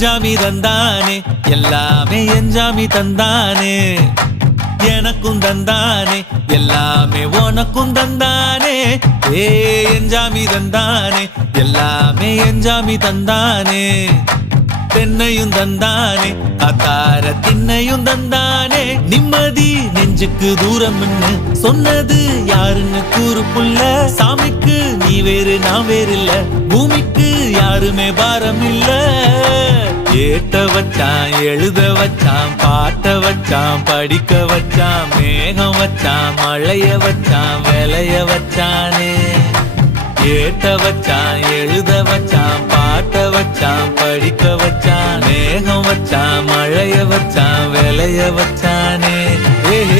எஞ்சாமி தந்தானே எல்லாமே எஞ்சாமி தந்தானே எனக்கும் தந்தானே எல்லாமே உனக்கும் தந்தானே ஏ எஞ்சாமி தந்தானே எல்லாமே எஞ்சாமி தந்தானே தென்னையும் தந்தானே அத்தார திண்ணையும் தந்தானே நிம்மதி நெஞ்சுக்கு தூரம் சொன்னது யாருன்னு கூறு புள்ள சாமிக்கு நீ வேறு நான் வேறு இல்ல பூமிக்கு யாருமே பாரம் இல்ல ஏத்த வச்சான் எழுத வச்சான் பாட்ட வச்சான் படிக்க வச்சான் மேகம் வச்சான் மழைய வச்சான் விளைய வச்சானே ஏத்த வச்சான் எழுத வச்சான் பாட்ட வச்சான் படிக்க வச்சான் மேகம் வச்சான் மழைய வச்சான் விளைய வச்சானே